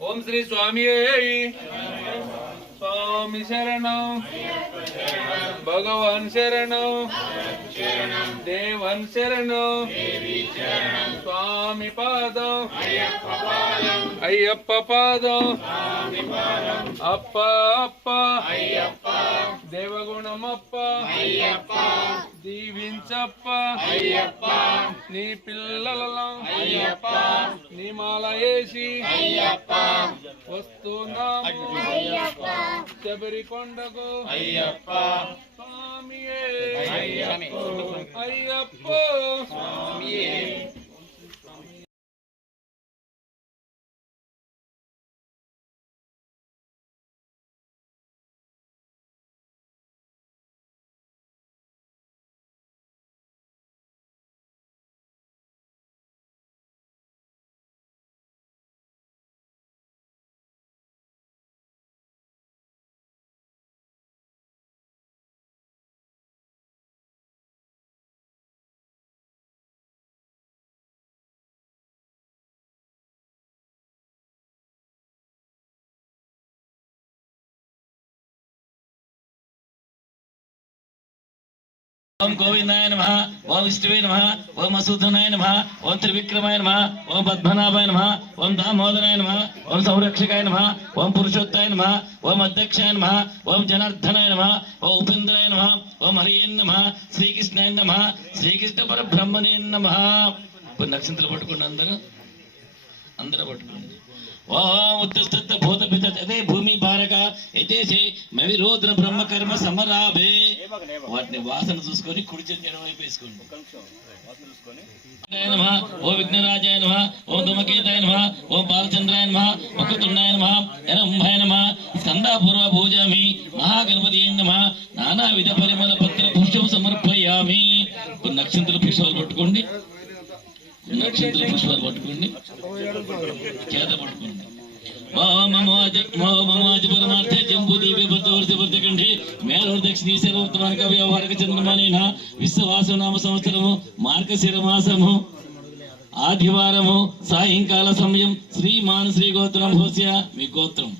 ఓం శ్రీ స్వామి స్వామి శరణం. భగవాన్ శరణం. దేవన్ శరణం. స్వామి పాదం. అయ్యప్ప పాదం. అప్ప అప్ప. దేవగుణమప్ప. దీవించప్ప. నీ పిల్లలలో. నీ మాల వేసి. వస్తున్నాము. శబరి కొండకు. స్వామియే. అయ్యప్ప. ఓం గోవిందాయ నమ ఓం విష్ణువే నమ ఓం అసూధనాయ నమ ఓం త్రివిక్రమాయ నమ ఓం పద్మనాభాయ నమ ఓం దామోదరాయ నమ ఓం సంరక్షకాయ నమ ఓం పురుషోత్తాయ నమ ఓం అధ్యక్షాయ నమ ఓం జనార్దనాయ నమ ఓం ఉపేంద్రాయ నమ ఓం హరియన్ నమ శ్రీకృష్ణాయ నమ శ్రీకృష్ణ పరబ్రహ్మణే నమ నక్షత్రం నక్షత్రాలు పట్టుకోండి అందరూ పట్టుకోండి. భూత అదే భూమి భారక. యతేషే మవిరోధన బ్రహ్మ కర్మ సమరాభే. వాటిని వాసన చూసుకొని కుడి చేతి ఎడమ వైపు వేసుకోండి ఓం నమః. ఓం విఘ్నరాజాయ నమ. ఓం ధూమకేతాయ నమ. ఓం బాలచంద్రాయ నమ. వక్రతుండాయ నమ. జనంభాయ నమ. స్కందాపూర్వ భూజామి. మహాగణపతి నమ. నానావిధ పరిమళ పత్ర పుష్పం సమర్పయామి. నక్షత్ర పుష్పాలు పట్టుకోండి. పుష్పాలు పట్టుకోండి చేత పట్టుకోండి మమాజ జంబు దీపే భద్రవర్ష భద్రకంఠి మేలూరు శరవర్తమానిక వ్యవహారిక చంద్రమానేన విశ్వవాస నామ సంవత్సరము మార్గశిర మాసము ఆదివారము సాయంకాల సమయం శ్రీమాన్ శ్రీ గోత్రం భూస్య మీ గోత్రం.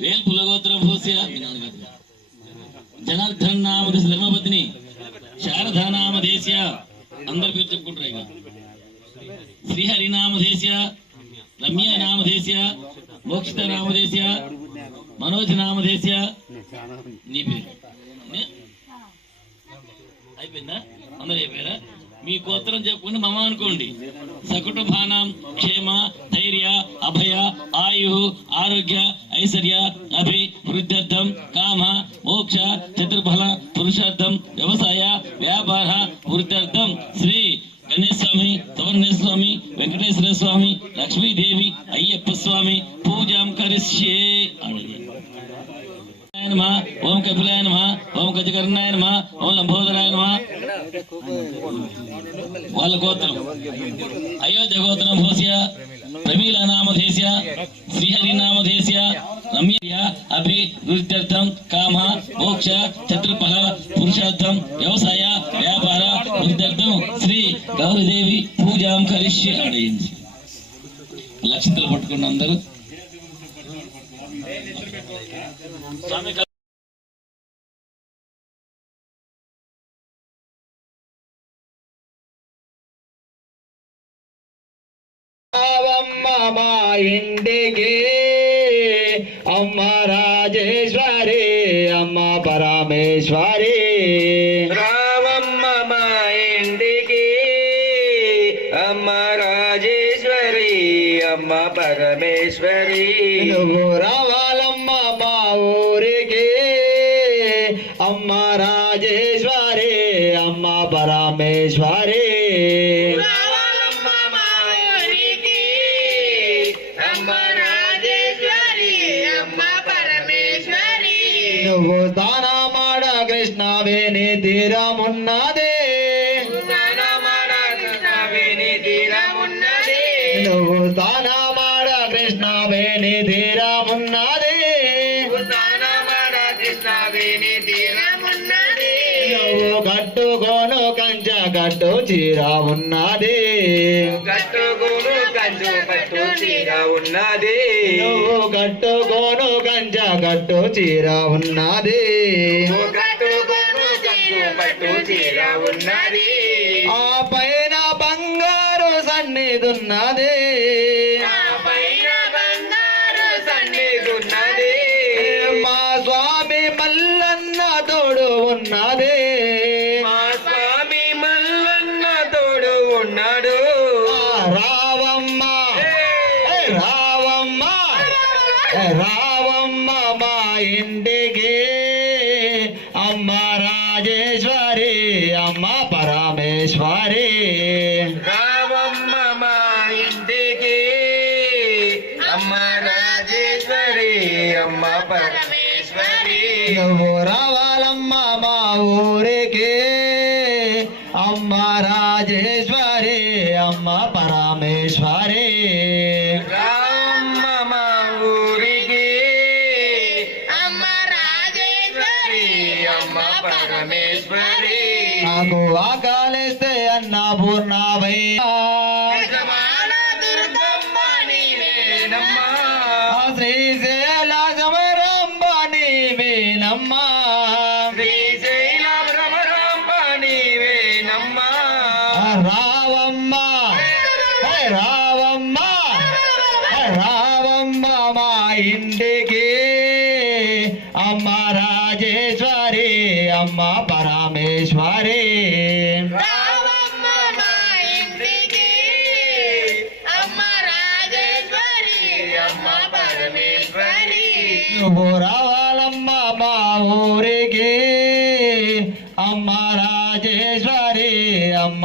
వేల్పుల గోత్రం భూస్య మీ నాన్నగారు. జనార్దన్ నామ ధర్మపత్ని శారదా నామ దేశ్య. అందరి పేరు చెప్పుకుంటారు ఇక. శ్రీహరి నామ రమ్య నామధేశ్య మోక్షిత నామధేశ్య మనోజ్ నామ నీ పేరు? అయిపోయిందా? అందరు అయిపోయారా? మీ గోత్రం చెప్పుకుని మమ అనుకోండి. సకుటుంబానం క్షేమ ధైర్య అభయ ఆయు ఆరోగ్య ఐశ్వర్య అభి వృద్ధ్యర్థం కామ మోక్ష చతుర్ఫల పురుషార్థం వ్యవసాయ వ్యాపార వృద్ధ్యర్థం శ్రీ గణేశ స్వామి సువర్ణ స్వామి వెంకటేశ్వర స్వామి లక్ష్మీదేవి అయ్యప్ప స్వామి పూజాం కరిష్యే అన్నాడు. ఓం కపిలాయ నమ ఓం గజకర్ణాయ నమ ఓం లంబోదరాయ నమ వాళ్ళ గోత్రం అయోధ్య గోత్రం భూస్య ప్రమీల నామధేస్య శ్రీహరి నామధేస్య రమ్య అభి వృద్ధ్యర్థం కామ మోక్ష చతుర్ఫల పురుషార్థం వ్యవసాయ గౌరీదేవి పూజాం కరిష్య. అడిగింది లక్షితులు పట్టుకున్న అందరూ మా ఇంటికి అమ్మ రాజేశ్వరి అమ్మ పరమేశ్వరి. పరమేశ్వరి నువ్వు రావాలమ్మ మా ఊరికి. అమ్మ రాజేశ్వరి అమ్మ పరమేశ్వరి. రావాలమ్మ మా ఊరికి. అమ్మ రాజేశ్వరి అమ్మ పరమేశ్వరి. నువ్వు దానమాడ కృష్ణవేణి తీరమున్నదే. నువ్వు దానమాడ చీర ఉన్నది కట్టుకోను కంచు పట్టు చీర ఉన్నది నువ్వు కట్టుకోను గంజ కట్టు చీర ఉన్నది కట్టుకోను కంచు పట్టు చీర ఉన్నది ఆ పైన బంగారు సన్నిధున్నది. అమ్మ రాజేశ్వరి అమ్మ పరమేశ్వరి. పరమేశ్వరి. నాకు ఆకాలిస్తే అన్న పూర్ణవయ్యా అమ్మ రాజేశ్వరి అమ్మ పరమేశ్వరి. రావమ్మ మా ఇంటికి అమ్మ రాజేశ్వరి అమ్మ పరమేశ్వరి. నువ్వు రావాలమ్మ మా ఊరికి అమ్మ రాజేశ్వరి అమ్మ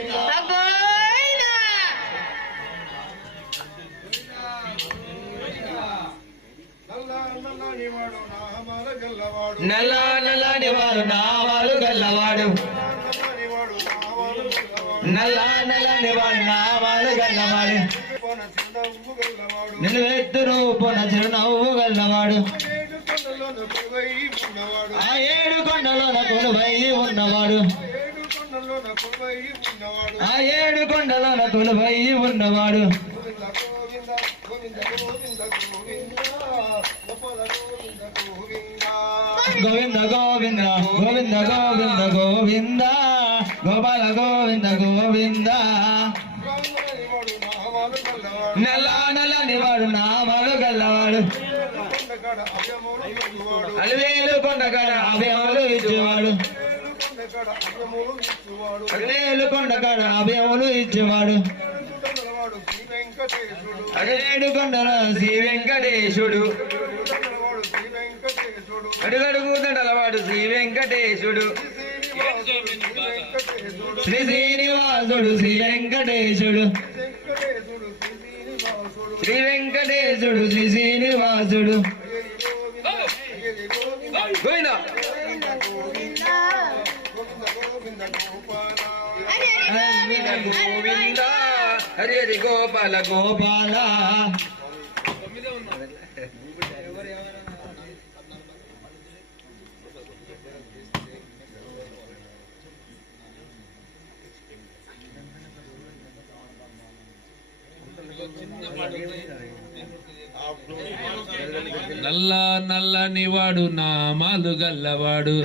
అయ్యప్ప నల్ల నల్లని వారు నామాలు గల్లవాడు. నల్ల నల్లని వాడు నిలువెత్తురు పొన చిరునవ్వు గల్లవాడు. ఆ ఏడు కొండలోన కొలువై ఉన్నవాడు. ఆ ఏడు కొండలోన కొలువై ఉన్నవాడు. గోవింద గోవింద గోవింద గోవింద గోవింద గోపాల గోవింద గోవింద. నల్ల నల్లని వాడు నామాలు గల్లవాడు. అలివేలు కొండగడ అభయములు ఇచ్చేవాడు. అలివేలు కొండగడ అభయములు ఇచ్చేవాడు. అడిగేడు కొండల శ్రీ వెంకటేశుడు. అడుగడుగు దండలవాడు శ్రీ వెంకటేశుడు. శ్రీ శ్రీనివాసుడు శ్రీ వెంకటేశుడు. శ్రీ వెంకటేశుడు శ్రీ శ్రీనివాసుడు. గోవింద? గోవింద. హరి హరి గోపాల గోపాల. నల్ల నల్లని వాడు నామాలు గల్లవాడు.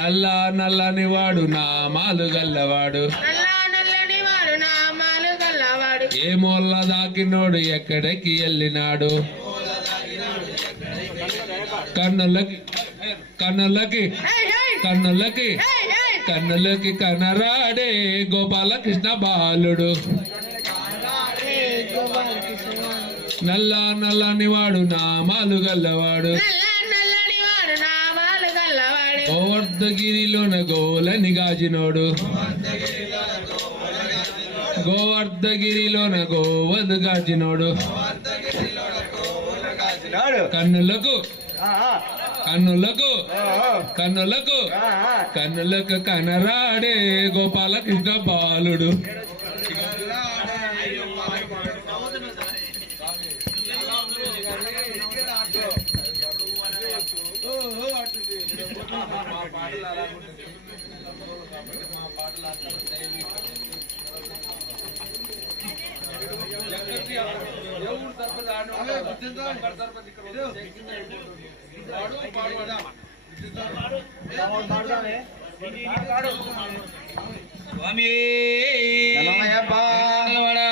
నల్ల నల్లని వాడు నామాలు గల్లవాడు. ఏ మొల్ల దాకినోడు ఎక్కడికి వెళ్ళినాడు? కన్నులకి కన్నులకి కన్నులకి. కన్నులకి కనరాడే గోపాలకృష్ణ బాలుడు. నల్ల నల్లని వాడు నామాలు గల్లవాడు. గోవర్ధగిరిలోన గోలని గాజినోడు. గోవర్ధగిరిలోన గోవదు గాజినోడు. కన్నులకు కన్నులకు. కన్నులకు. కన్నులకు కనరాడే గోపాలకృష్ణ బాలుడు.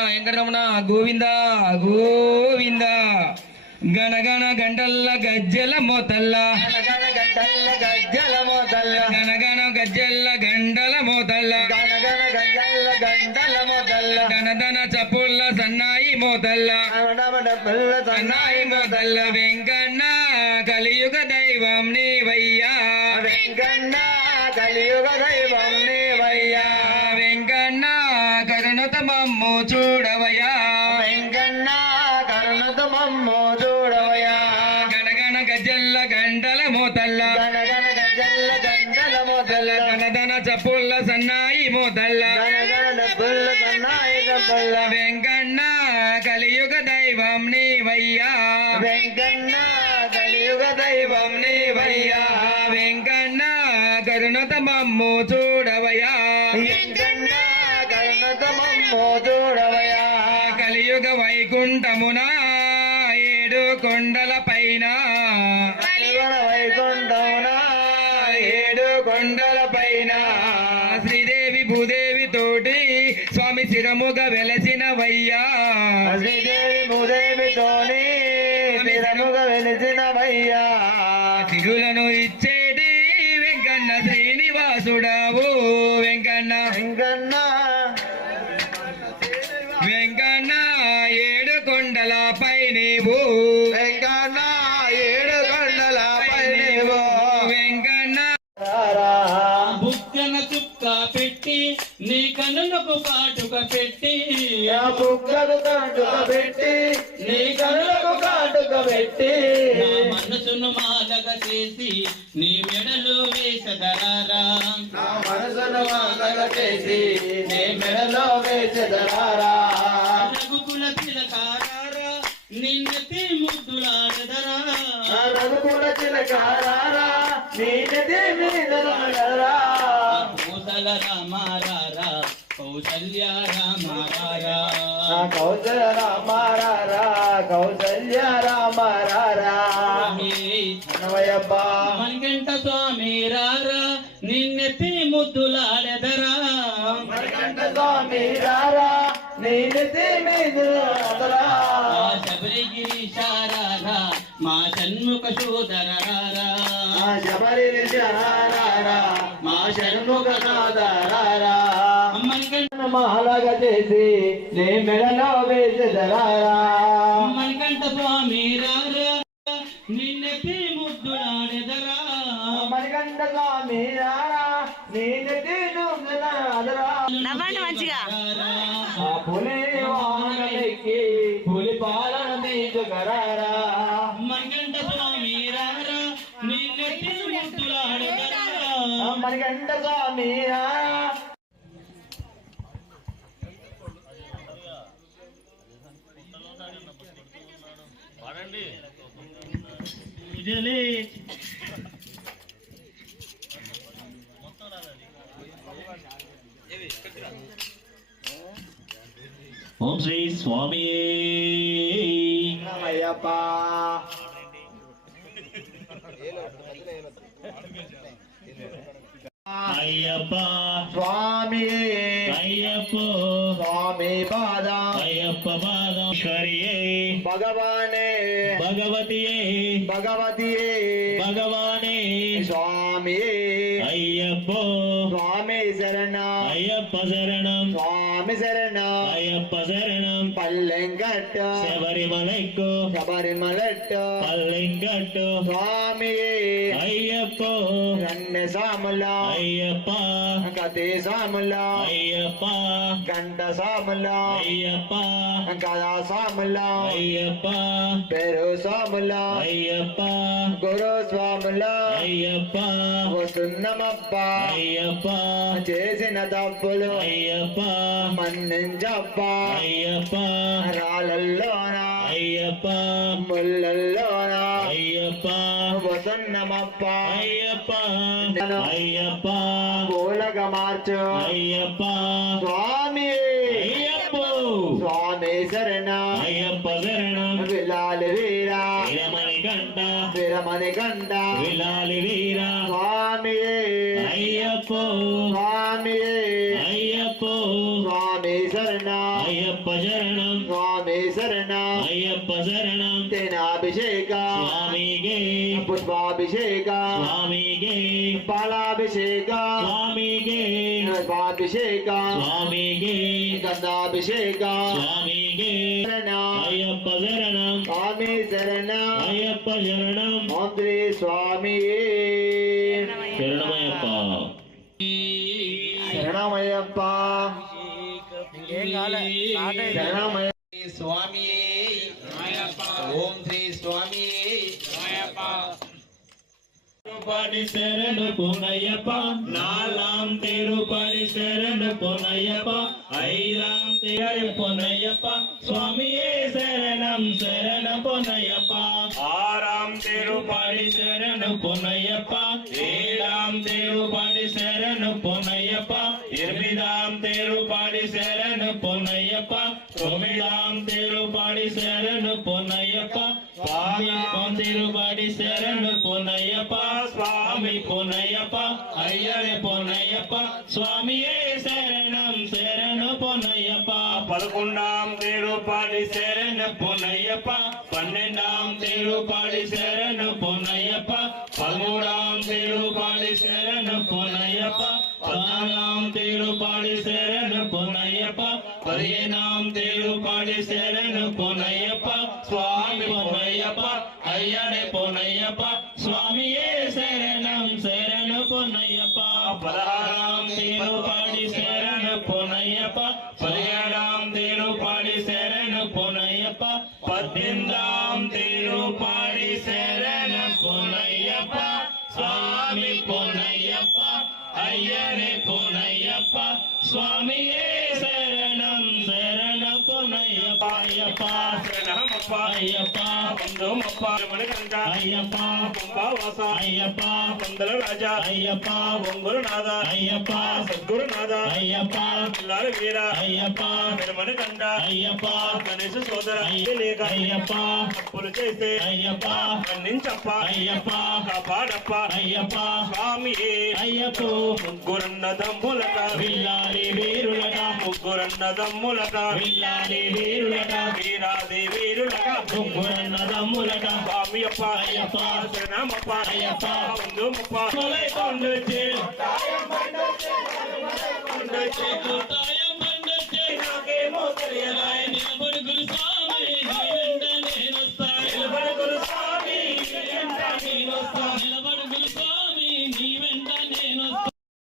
వెంకటరమణ గోవింద గోవింద. గణగణ గంటల్ల గజ్జల మోతల్ల. గంటల్ల గజ్జల మోతల్ల. గణగణ గజ్జల గంటల మోతల్ల. సన్నాయి మోతల్ల వెంకన్న కలియుగ దైవం నీవయ్యా. వెంకన్న కలియుగ దైవం నీవయ్యా. వెంకన్న కరుణత మమ్ము చూడవయ్యా. వెంకన్న కరుణత మమ్ము చూడవయ్యా. కలియుగ వైకుంఠమున ఏడు కొండల పైన శిరముగా వెలసినవయ్యా. శ్రీదేవి వెలసినవయ్యా. తిరులను ఇచ్చేటి వెంకన్న శ్రీనివాసుడావు. వెంకన్న వెంకన్న పెట్టి బుగ్గలు కాటుక పెట్టి నీ కనులకు కాటుక పెట్టి. మనసును మాలగా చేసి నీ మెడలు వేసదరారా నా మనసును వాంగల చేసి నీ మెడలో వేసెదరారా రఘుకుల తిలకారారా నిన్నతి ముద్దులాడదరా. రఘుకుల నది మీద. కోసల రామారారా కౌసల్య రామారారా నా కౌసల రామారారా కౌసల్య రామారారా అనవయబ్బా మణికంఠ స్వామి రారా నిన్నెత్తి ముద్దులాడదరా. మణికంఠ స్వామి రారా నీ నది మీద రాడరా. ఆ శబరిగిరి శారారా మా షణ్ముఖ సోదరారా మా శబరి విజయారారా మా షణ్ముఖ నాదారారా మహాలగా చేసి నీ మెడలో వేసెదరారా మణికంఠ స్వామి రారా నిన్నెత్తి ముద్దులాడెదరా మణికంఠ స్వామి రారా నీ నెత్తి నూనెనాదరా. నవ్వండి మంచిగా. ఆ పులి వాహనమెక్కి పులి పాలన తీసుకరారా? మణికంఠ స్వామి రారా నిన్నెత్తి ముద్దులాడెదరా ఆ మణికంఠ స్వామి రారా ఓం శ్రీ స్వామి. అయ్యప్ప అయ్యప్ప స్వామి అయ్యప్ప అయ్యప్పో స్వామి పాదం అయ్యప్ప పాదం ఈశ్వరియే భగవానే భగవతియే భగవతియే భగవానే స్వామి అయ్యప్పో స్వామి శరణం అయ్యప్ప శరణం స్వామి శరణం అయ్యప్ప శరణం పల్లెంకట్ట శబరిమలైకు శబరిమలట్ట పల్లెంకట్టు స్వామి అయ్యప్పో రన్నె సాముల అయ్యప్ప కతే సాముల అయ్యప్ప గంట సాముల అయ్యప్ప కథా సాముల అయ్యప్ప పెరు సాముల అయ్యప్ప గురు స్వాముల అయ్యప్ప వస్తున్నమప్ప అయ్యప్ప చేసిన తప్పులు అయ్యప్ప మన్నించప్ప అయ్యప్ప రాళ్ళల్లోన అయ్యప్ప ముళ్ళల్లోన అయ్యప్ప వస్తున్నమప్ప అయ్యప్ప అయ్యప్ప పూలగ మార్చు అయ్యప్ప స్వామి అయ్యప్పో స్వామి శరణ అయ్యప్ప శరణం విలాలి వీరా వీరమణి కంట విరమణి గంట విలాలి వీర స్వామి పుష్పాభిషేక స్వామిగే పాలాభిషేక స్వామిగే పుష్పాభిషేక స్వామిగే గంధాభిషేక స్వామిగే శరణ అయ్యప్ప శరణం స్వామి శరణ అయ్యప్ప శరణం ఓం శ్రీ స్వామి శరణమయ్యప్ప శరణమయ్యప్ప శరణమయ్య స్వామి ఓం శ్రీ స్వామి திருப்படி சரணு பொனையப்பா நாலாம் திருப்படி சரணு பொனையப்பா ஐந்தாம் திரு பொனையப்பா சுவாமியே சரணம் சரண பொனையப்பா திருப்பாடி சரணு பொன்னையப்பா. ஏழாம் திருப்பாடி சரணு பொன்னையப்பா. எனிதாம் திருப்பாடி சரணு பொன்னையப்பா. தொமிழாம் திருப்பாடி சரணு சுவாமியே சரணம் சரணு பொன்னையப்பா. பதకొండాం தேருபாடி சரண பொன்னையப்பா. பன்னெண்டாம் தேருபாடி சரண பொன்னையப்பா. பதிமூணாம் தேருபாடி சரண பொன்னையப்பா. பதினாலாம் தேருபாடி சரண பொன்னையப்பா. பதினேழாம் தேருபாடி சரண பொன்னையப்பா. சுவாமி பொன்னையப்பா. ஐயனே பொன்னையப்பா. சுவாமியே சரணம் சரண பொன்னையப்பா. பதினாறாம் தேருபாடி சரண பொன்னையப்பா. பதினேழாம் శరణమప్ప అయ్యప్ప వందోమప్ప రమణకంట అయ్యప్ప. కుంభావాస అయ్యప్ప. వందల రాజా అయ్యప్ప. ఒంగురునాథ అయ్యప్ప. సద్గురునాథ అయ్యప్ప. పిల్లాల వీర అయ్యప్ప. రమణకంట అయ్యప్ప. గణేశ సోదర అయ్య- లేక అయ్యప్ప. తప్పులు చేస్తే అయ్యప్ప. మన్నించప్ప అయ్యప్ప. కాపాడప్ప అయ్యప్ప. స్వామి అయ్యప్ప. ముగ్గురన్న దమ్ములట విల్లాలి వీరులట. ముగ్గురన్న దమ్ములట విల్లాలి వీరులట. వీరాది వీరులట. ముగ్గురన్న தம்முலடா சாமியப்பா ஐயப்பா திருநாமப்பா ஐயப்பா வந்துமப்பா மலை கொண்டுச்சு தாயம் பண்ணுச்சு கொண்டுச்சு தாயம் பண்ணுச்சு நாகேமோ தெரியலாய் நிலபடு குருசா